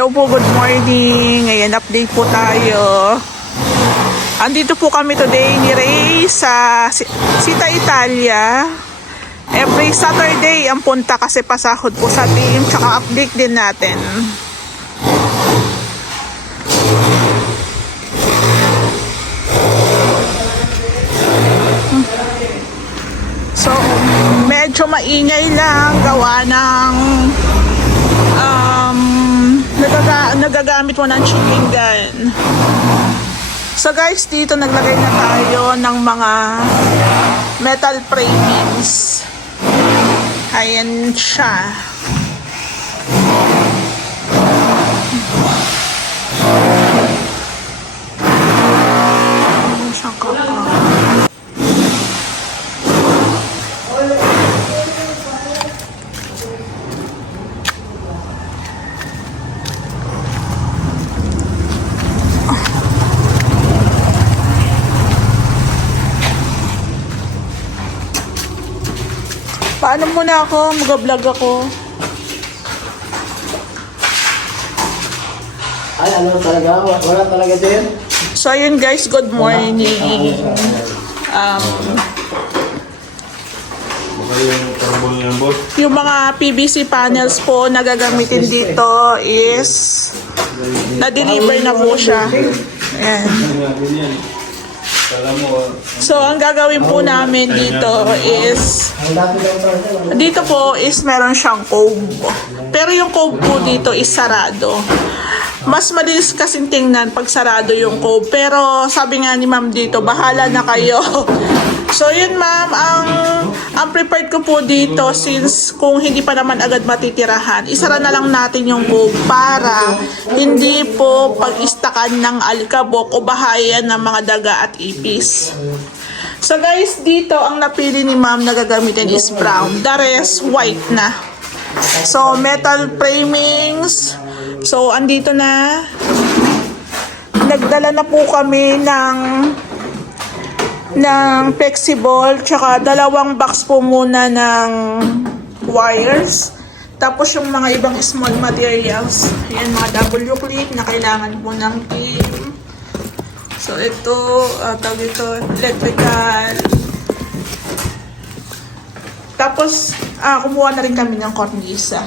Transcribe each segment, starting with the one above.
Hello po, good morning. Ngayon, update po tayo. Andito po kami today ni Ray sa Sita Italia. Every Saturday ang punta kasi pasahod po sa team. Tsaka update din natin. So, medyo maingay lang gawa ng nagagamit mo ng chicken gun. So guys, dito naglagay na tayo ng mga metal framings. Ayan siya. Ayan siya kakao. Paano muna ako? Mag-vlog ako. Ay, ano talaga? Wala talaga din? So, ayun guys, good morning. Yung mga PVC panels po na gagamitin dito is na-deliver na po siya. Ayan. So, ang gagawin po namin dito is dito po is meron siyang cove. Pero yung cove po dito is sarado. Mas malinis kasing tingnan pag sarado yung cove. Pero sabi nga ni ma'am dito, bahala na kayo. So yun ma'am, ang prepared ko po dito, since kung hindi pa naman agad matitirahan, isara na lang natin yung cove para hindi po pag-istakan ng alikabok o bahayan ng mga daga at ipis. So guys, dito ang napili ni ma'am na gagamitin is brown. The rest, white na. So metal framings. So andito na. Nagdala na po kami ng flexible, tsaka dalawang box po muna ng wires. Tapos yung mga ibang small materials. Ayan, mga W clip na kailangan po ng team. So ito, tawag ito, electrical. Tapos, kumuha na rin kami ng cornisa.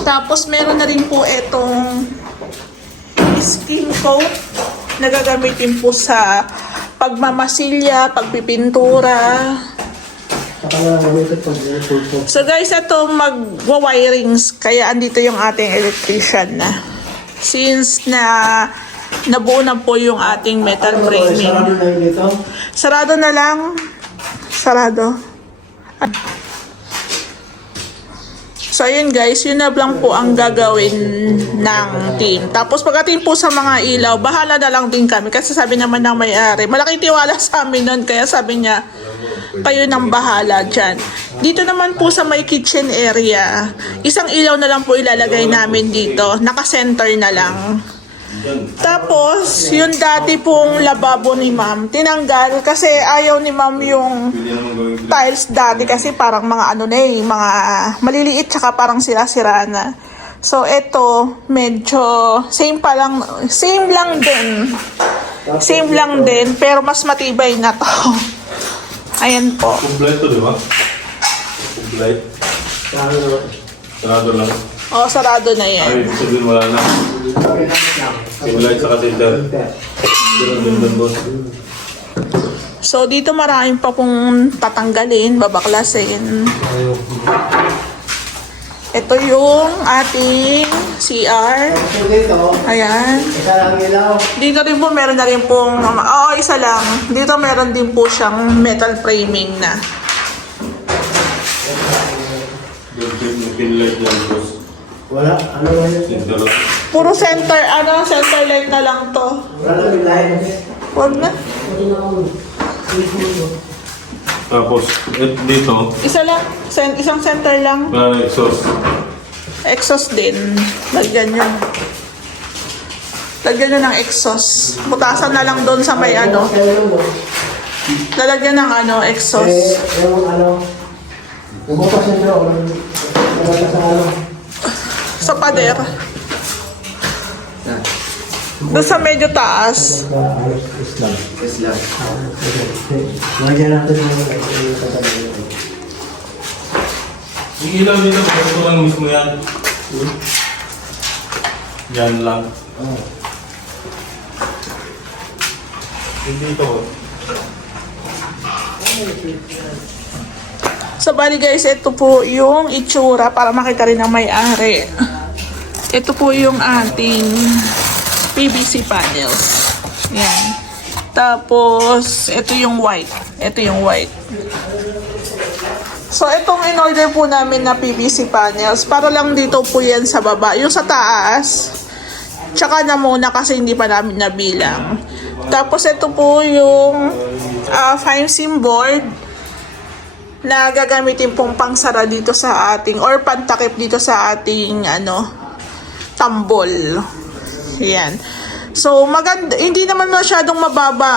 Tapos meron na rin po itong skin coat na gagamitin po sa pagmamasilya, pagpipintura. So guys, ito magwa-wirings, kaya andito yung ating electrician na. Since nabuo na po yung ating metal framing. Sarado na lang. Sarado. So, ayun guys, yun na lang po ang gagawin ng team. Tapos, pagdating po sa mga ilaw, bahala na lang din kami. Kasi sabi naman ng may-ari, malaking tiwala sa amin nun. Kaya sabi niya, kayo nang bahala dyan. Dito naman po sa may kitchen area, isang ilaw na lang po ilalagay namin dito. Naka-center na lang. Tapos, yung dati pong lababo ni ma'am, tinanggal kasi ayaw ni ma'am yung tiles dati kasi parang mga mga maliliit tsaka parang sira-sira na. So, ito, medyo same lang din. Same lang din, pero mas matibay na to. Ayan po. Complete to, di ba? Complete. Sarado lang. O, sarado na yan. Ay, sabihin wala na. Complete sa center. So, dito maraming pa pong tatanggalin, babaklasin. Ito yung ating CR. Ayan. Dito rin po meron na rin pong, isa lang. Dito meron din po siyang metal framing na. Pinlight lang, boss. Wala, ano ba yun? Center lang. Puro center light na lang to. Wala na bilahin. Huwag na. Tapos, dito, Isa lang. Isang center lang. exhaust. Exhaust din. Lagyan nyo. Lagyan nyo ng exhaust. Butasan na lang doon sa may lalagyan ng exhaust. Yung bukas yun bro. Sa pader. Doon sa medyo taas. Islam. Islam. Lagyan natin yung tatabi. Yung ilaw dito, ito lang mismo yan. Yan lang. Hindi ito. So bali guys, ito po yung itsura para makita rin ang may-ari. Ito po yung ating PVC panels. Yan. Tapos, ito yung white. Ito yung white. So, itong in-order po namin na PVC panels, para lang dito po yan sa baba. Yung sa taas, tsaka na muna kasi hindi pa namin nabilang. Tapos, ito po yung fine seam board na gagamitin pong pangsara dito sa ating, or pantakip dito sa ating, tambol. Yan. So, maganda, hindi naman masyadong mababa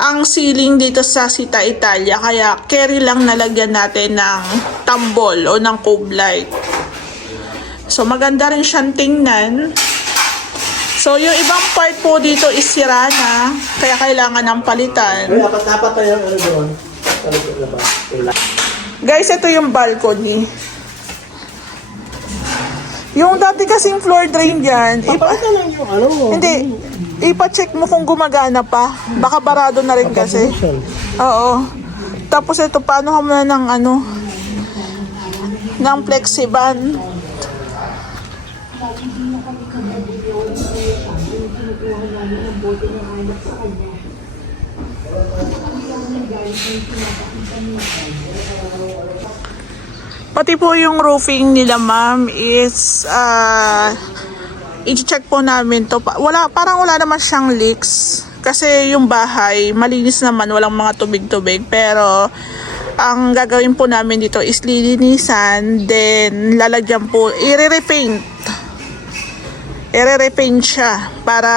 ang ceiling dito sa Sita Italia, kaya carry lang nalagyan natin ng tambol o ng cove light. So, maganda rin siyang tingnan. So, yung ibang part po dito is sira na, kaya kailangan ng palitan. Ay, dapat tayo yung doon. Talikod na ba? Guys, ito yung balcony. Yung dati kasing floor drain dyan, Papalitan lang yung hindi, ipa-check mo kung gumagana pa. Baka barado na rin kasi. Oo. Tapos ito, paano ka muna ng ng flexiban. Pati po yung roofing nila ma'am is i-check po namin to. Parang wala naman siyang leaks kasi yung bahay malinis naman, walang mga tubig-tubig, pero ang gagawin po namin dito is lilinisan, then lalagyan po, i-repaint siya para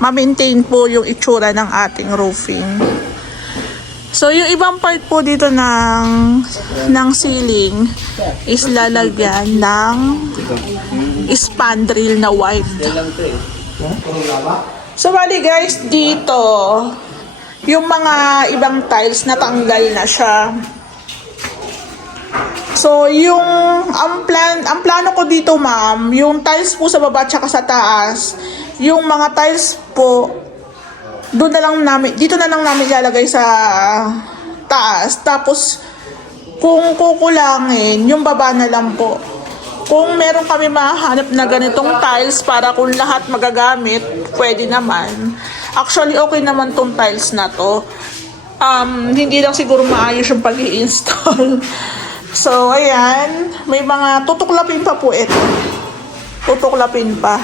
ma-maintain po yung itsura ng ating roofing. So, yung ibang part po dito ng ceiling is lalagyan ng spandrel na white. So, bali guys, dito, yung mga ibang tiles natanggal na siya. So, ang plano ko dito ma'am, yung tiles po sa baba at sa taas, yung mga tiles po, dito na lang namin ilalagay sa taas. Tapos, kung kukulangin, yung baba na lang po. Kung meron kami mahanap na ganitong tiles para kung lahat magagamit, pwede naman. Actually, okay naman tong tiles na to. Hindi lang siguro maayos yung pag-i-install. So, ayan. May mga tutuklapin pa po ito. Tutuklapin pa.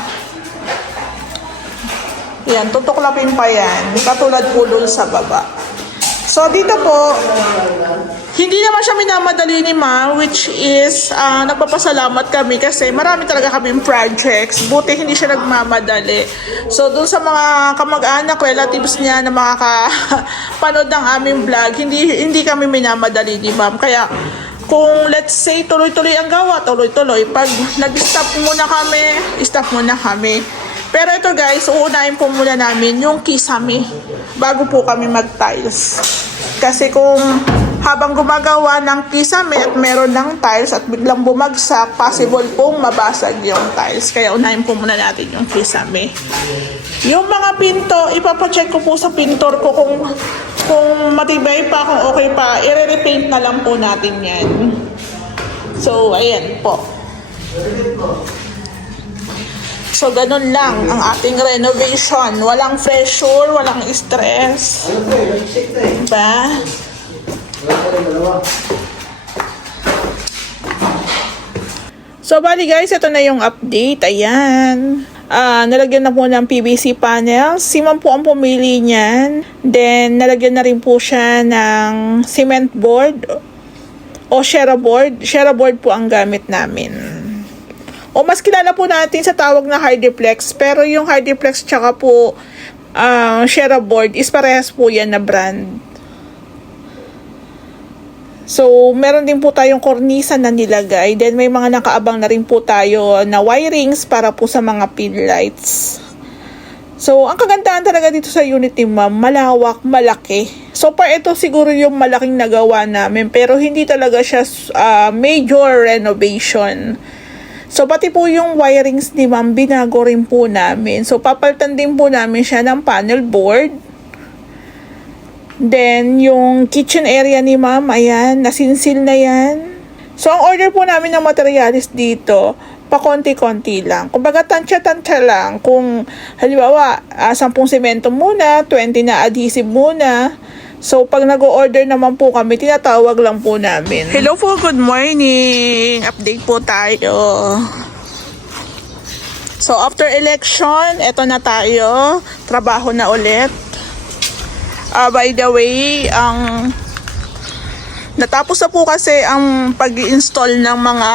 Yan, tutuklapin pa yan. Katulad po dun sa baba. So, dito po, hindi naman siya minamadali ni ma'am, which is, nagpapasalamat kami kasi marami talaga kaming projects. Buti hindi siya nagmamadali. So, dun sa mga kamag-anak, relatives niya na makakapanood ng aming vlog, hindi kami minamadali ni ma'am. Kaya, kung let's say tuloy-tuloy ang gawa, tuloy-tuloy. Pag nag-stop muna kami, stop muna kami. Pero ito guys, uunahin po muna namin yung kisame bago po kami mag-tiles. Kasi kung habang gumagawa ng kisame at meron ng tiles at biglang bumagsak, possible pong mabasag yung tiles. Kaya unahin po muna natin yung kisame. Yung mga pinto, ipapacheck ko po sa pintor ko kung matibay pa, kung okay pa, i-repaint na lang po natin yan. So, ayan po. So, ganun lang ang ating renovation. Walang pressure, walang stress. Diba? So, bali guys, ito na yung update. Ayan. Nalagyan na po ng PVC panels. Si ma'am po ang pumili niyan. Then, nalagyan na rin po siya ng cement board o shera board. Shera board po ang gamit namin. O mas kilala po natin sa tawag na Hardiplex. Pero yung Hardiplex tsaka po shera board is parehas po yan na brand. So, meron din po tayong kornisa na nilagay. Then, may mga nakaabang na rin po tayo na wirings para po sa mga pin lights. So, ang kagandahan talaga dito sa unit ni ma'am, malawak, malaki. So far, ito siguro yung malaking nagawa namin. Pero, hindi talaga siya major renovation. So, pati po yung wirings ni ma'am, binago rin po namin. So, papalitan din po namin siya ng panel board. Then, yung kitchen area ni ma'am, ayan, nasinsil na yan. So, ang order po namin ng materialis dito, pakonti-konti lang. Kumbaga, tansya-tansya lang. Kung, halimbawa, 10 semento muna, 20 na adhesive muna. So, pag nag-order naman po kami, tinatawag lang po namin. Hello po, good morning. Update po tayo. So, after election, eto na tayo. Trabaho na ulit. By the way, natapos na po kasi ang pag-install ng mga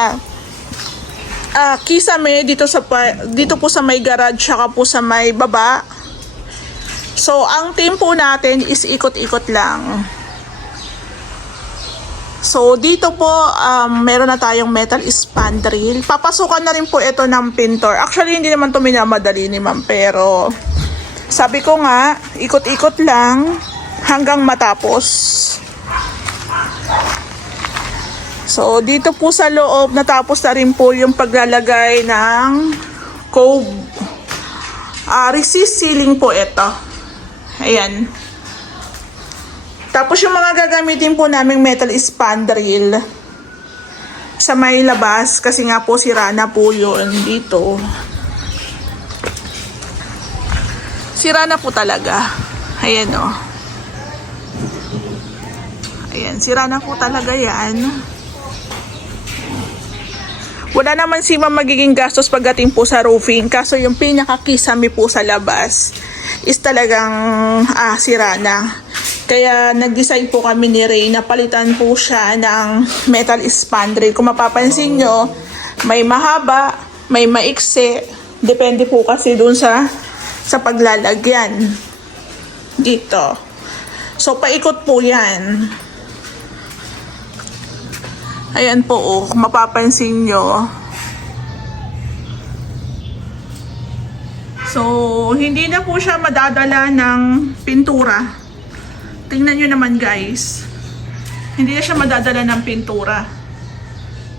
kisame dito po sa may garage saka po sa may baba. So, ang team po natin is ikot-ikot lang. So, dito po, meron na tayong metal spandrel. Papasukan na rin po ito ng pintor. Actually, hindi naman ito minamadali ni ma'am, pero sabi ko nga, ikot-ikot lang hanggang matapos. So, dito po sa loob, natapos na rin po yung paglalagay ng cove. Resist ceiling po ito. Ayan. Tapos yung mga gagamitin po naming metal spandrel sa may labas, kasi nga po sira na po yun dito. Sira na po talaga. Ayan o. Ayan, sira na po talaga yan. Wala naman si ma'am magiging gastos pagdating po sa roofing. Kaso yung pinakakisami po sa labas is talagang sira na. Kaya nag-decide po kami ni Ray na palitan po siya ng metal spandrel. Kung mapapansin nyo, may mahaba, may maiksi. Depende po kasi dun sa paglalagyan dito. So, paikot po yan. Ayan po, kung mapapansin nyo. So, hindi na po siya madadala ng pintura. Tingnan nyo naman guys. Hindi na siya madadala ng pintura.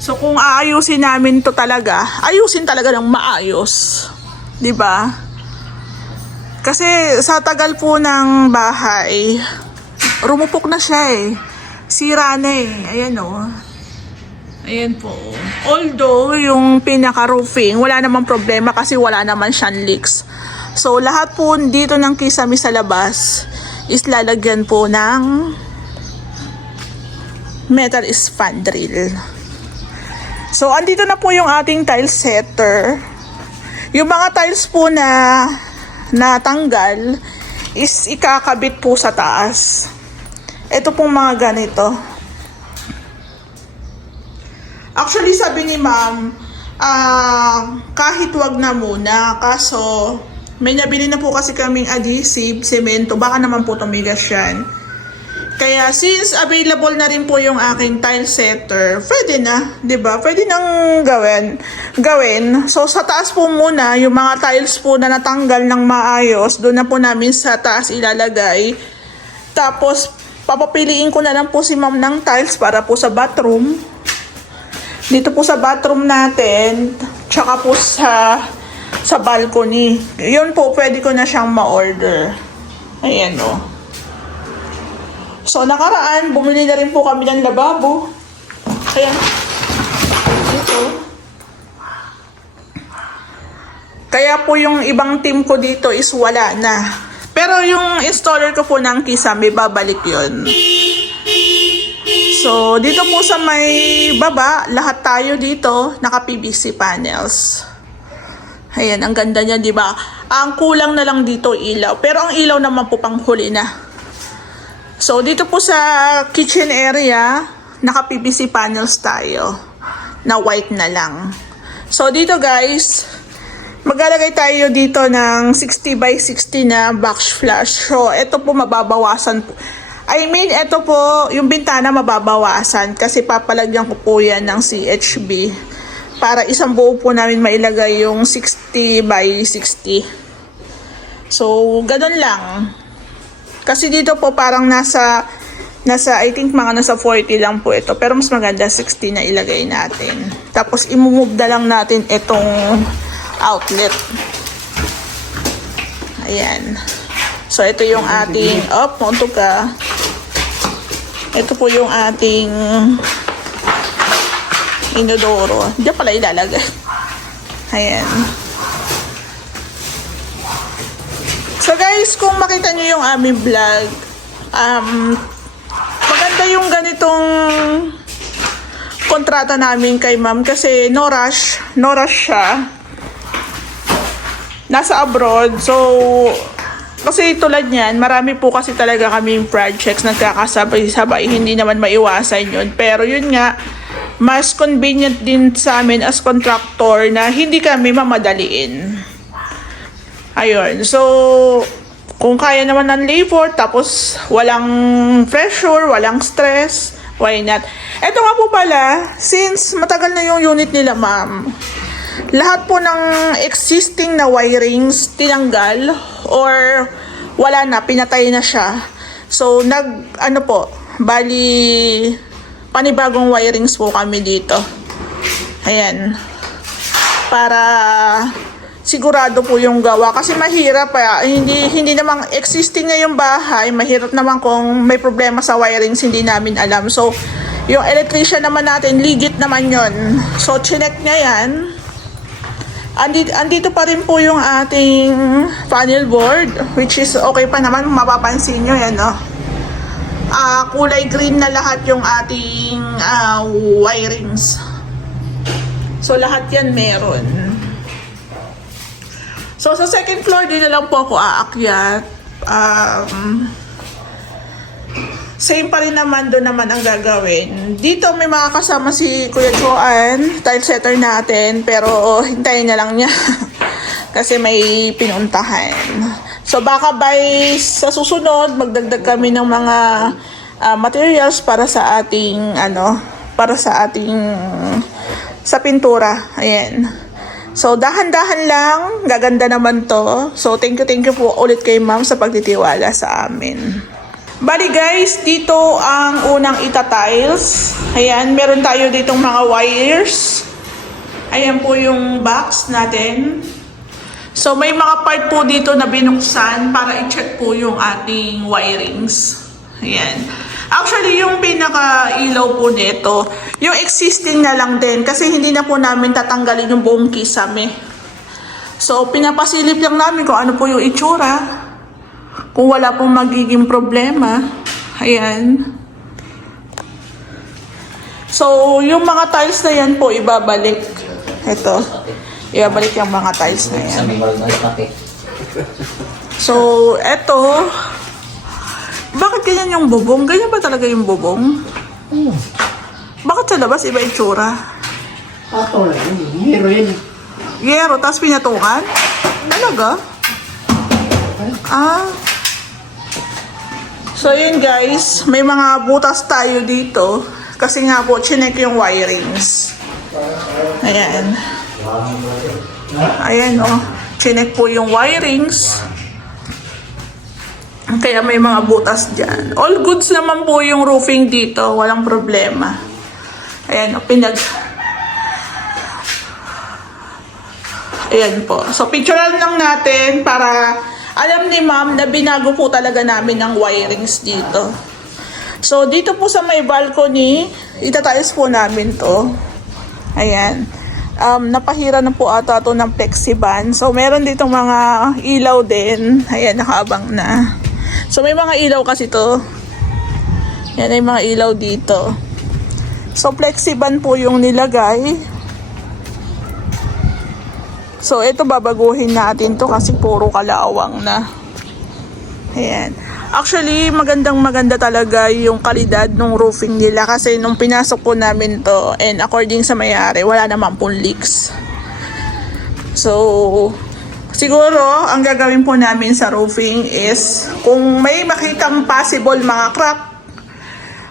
So, kung aayusin namin to talaga, ayusin talaga ng maayos. 'Di ba? Kasi sa tagal po ng bahay, rumupok na siya eh. Sira na eh. Ayan o. Ayan po. Although, yung pinaka-roofing, wala namang problema kasi wala naman siyang leaks. So, lahat po dito ng kisame sa labas is lalagyan po ng metal spandrel. So, andito na po yung ating tile setter. Yung mga tiles po na natanggal is ikakabit po sa taas. Ito pong mga ganito. Actually, sabi ni ma'am, kahit wag na muna. Kaso, may nabili na po kasi kaming adhesive, semento. Baka naman po tumigas yan. Kaya, since available na rin po yung aking tile setter, pwede na, 'di ba? Pwede nang gawin. So, sa taas po muna, yung mga tiles po na natanggal ng maayos, doon na po namin sa taas ilalagay. Tapos, papapiliin ko na lang po si ma'am ng tiles para po sa bathroom. Dito po sa bathroom natin, tsaka po sa balcony. Yun po, pwede ko na siyang ma-order. Ayan o. So, nakaraan, bumili na rin po kami ng lababo. Ayan. Ito. Kaya po yung ibang team ko dito is wala na. Pero yung installer ko po ng kisame, babalik yun. So, dito po sa may baba, lahat tayo dito, naka-PVC panels. Ayan, ang ganda niya, di ba? Ang kulang na lang dito ilaw. Pero ang ilaw naman po pang huli na. So, dito po sa kitchen area, naka-PVC panels tayo. Na white na lang. So, dito guys, maglalagay tayo dito ng 60 by 60 na box flush. So, ito po mababawasan po. I mean, ito po, yung bintana mababawasan kasi papalagyan ko po yan ng CHB para isang buo po namin mailagay yung 60 by 60. So, ganun lang. Kasi dito po parang nasa I think mga nasa 40 lang po ito. Pero mas maganda 60 na ilagay natin. Tapos imumove na lang natin itong outlet. Ayan. So, ito yung ating, nauntog ka. Ito po yung ating inodoro. Diyan pala ilalagay. Ayan. So guys, kung makita nyo yung aming vlog, maganda yung ganitong kontrata namin kay ma'am kasi no rush siya. Nasa abroad, so kasi tulad niyan, marami po kasi talaga kaming projects nagkakasabay-sabay, hindi naman maiwasan yun. Pero yun nga, mas convenient din sa amin as contractor na hindi kami mamadaliin. Ayun, so kung kaya naman ng labor, tapos walang pressure, walang stress, why not? Ito nga po pala, since matagal na yung unit nila ma'am, lahat po ng existing na wirings tinanggal or wala na, pinatay na siya. So, bali, panibagong wirings po kami dito. Ayan. Para sigurado po yung gawa. Kasi mahirap hindi namang existing na yung bahay. Mahirap naman kung may problema sa wirings, hindi namin alam. So, yung electrician naman natin, legit naman yon. So, chinek niya yan. Andito pa rin po yung ating panel board, which is okay pa naman, mapapansin nyo yan, no? Kulay green na lahat yung ating wirings. So, lahat yan meron. So, sa second floor, din na lang po ako aakyat. Same pa rin naman, doon naman ang gagawin. Dito may mga kasama si Kuya Joan, tile setter natin, pero hintayin na lang niya. Kasi may pinuntahan. So, baka sa susunod, magdagdag kami ng mga materials para sa ating, sa pintura. Ayan. So, dahan-dahan lang. Gaganda naman to. So, thank you po ulit kay ma'am sa pagtitiwala sa amin. Bali guys, dito ang unang ita-tiles. Ayan, meron tayo ditong mga wires. Ayan po yung box natin. So, may mga part po dito na binuksan para i-check po yung ating wirings. Ayan. Actually, yung pinaka-ilaw po nito, yung existing na lang din kasi hindi na po namin tatanggalin yung buong kisame. So, pinapasilip lang namin kung ano po yung itsura. Kung wala pong magiging problema. Ayan. So, yung mga tiles na yan po, ibabalik. Ito. Ibabalik yung mga tiles na yan. So, eto. Bakit ganyan yung bubong? Ganyan ba talaga yung bubong? Bakit sa labas iba itsura? Ato lang yun. Hero yun. Yero, tapos pinatungan? Talaga? So yun guys, may mga butas tayo dito. Kasi nga po, chinek yung wirings. Ayan. Ayan chinek po yung wirings. Kaya may mga butas dyan. All goods naman po yung roofing dito. Walang problema. Ayan, Ayan po. So, picturean lang natin para alam ni ma'am na binago po talaga namin ang wirings dito. So, dito po sa may balcony, itatiles po namin to. Ayan. Napahira na po ata to ng plexiban. So, meron ditong mga ilaw din. Ayan, nakaabang na. So, may mga ilaw kasi to. Yan ay mga ilaw dito. So, plexiban po yung nilagay. So, ito babaguhin natin to kasi puro kalawang na. Ayan. Actually, maganda talaga yung kalidad ng roofing nila kasi nung pinasok po namin to and according sa may-ari, wala naman pong leaks. So, Siguro, ang gagawin po namin sa roofing is, kung may makitang possible mga crack,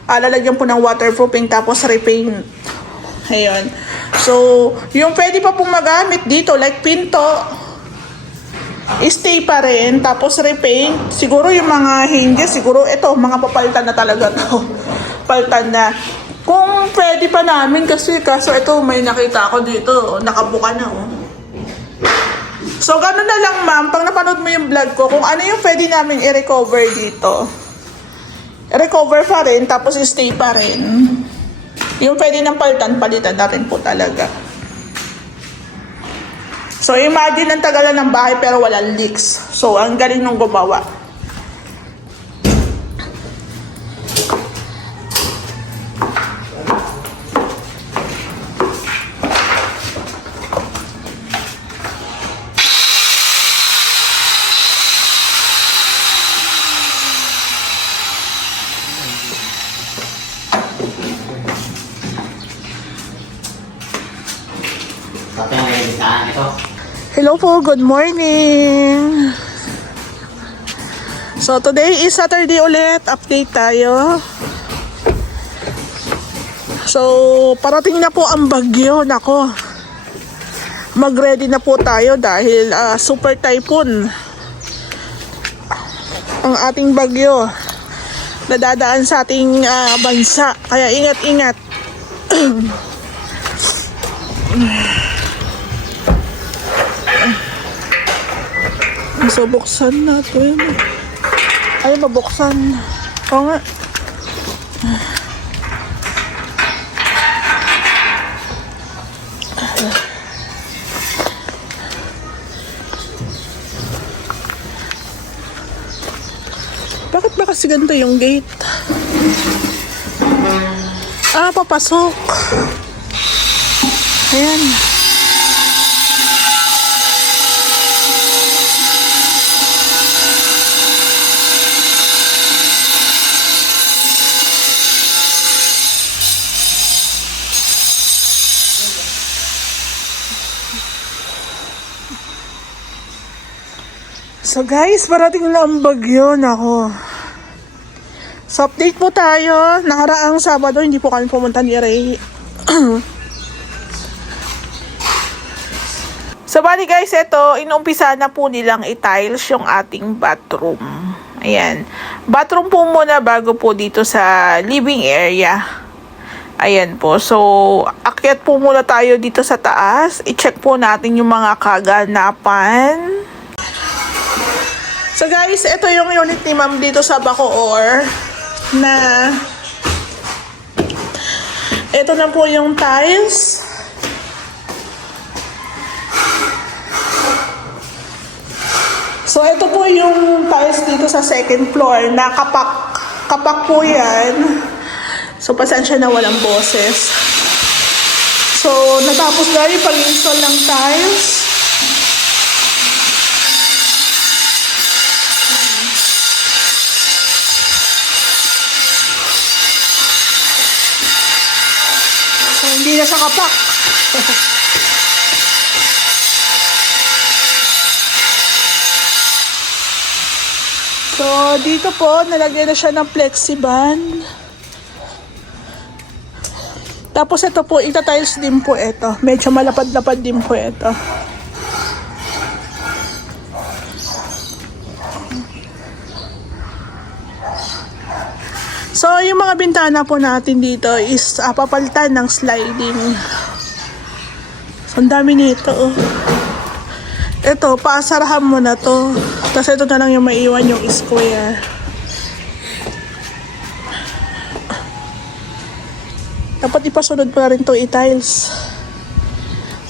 lalagyan po ng waterproofing tapos repaint. Ayun. So, yung pwede pa pong magamit dito, like pinto, stay pa rin, tapos repaint. Siguro yung mga hinges, siguro ito, mga papalitan na talaga to. Palitan na. Kung pwede pa namin kasi, kaso ito, may nakita ako dito, nakabuka na, oh. So, gano'n na lang, ma'am. Pag napanood mo yung vlog ko, kung ano yung pwede namin i-recover dito, recover pa rin, tapos stay pa rin. Yung pwede ng palitan na rin po talaga. So, imagine ang tagalan ng bahay pero walang leaks. So, ang galing nung gumawa. Hello po, good morning. So today is Saturday ulit, update tayo. So parating na po ang bagyo, nako. Mag-ready na po tayo dahil super typhoon ang ating bagyo na dadaan sa ating bansa. Kaya ingat-ingat. So, buksan natin. Ay, mabuksan. Oo nga. Bakit ba kasi ganito yung gate? Papasok. Ayan. So guys, parating na ang bagyo. Nako. So update po tayo. Nakaraang Sabado, hindi po kami pumunta ni Ray. So bali guys, ito, inumpisa na po nilang i-tiles yung ating bathroom. Ayan. Bathroom po muna bago po dito sa living area. Ayan po. So, akyat po muna tayo dito sa taas. I-check po natin yung mga kaganapan. So guys, ito yung unit ni ma'am dito sa Bacoor na ito na po yung tiles. So ito po yung tiles dito sa second floor na kapak po yan. So pasensya na walang boses. So natapos na yung pag-install ng tiles. Hindi na siya kapak. So, dito po, nalagyan na siya ng flexiband. Tapos ito po, ita-tiles din po ito. Medyo malapad-lapad din po ito. So, yung mga bintana po natin dito is papalitan ng sliding. So, ang dami nito. Oh. Ito, paasarahan mo na to. Tapos ito na lang yung maiwan yung square. Dapat ipasunod pa rin to i-tiles.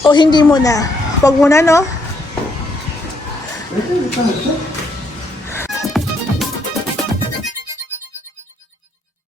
O hindi mo na. Wag mo na, no?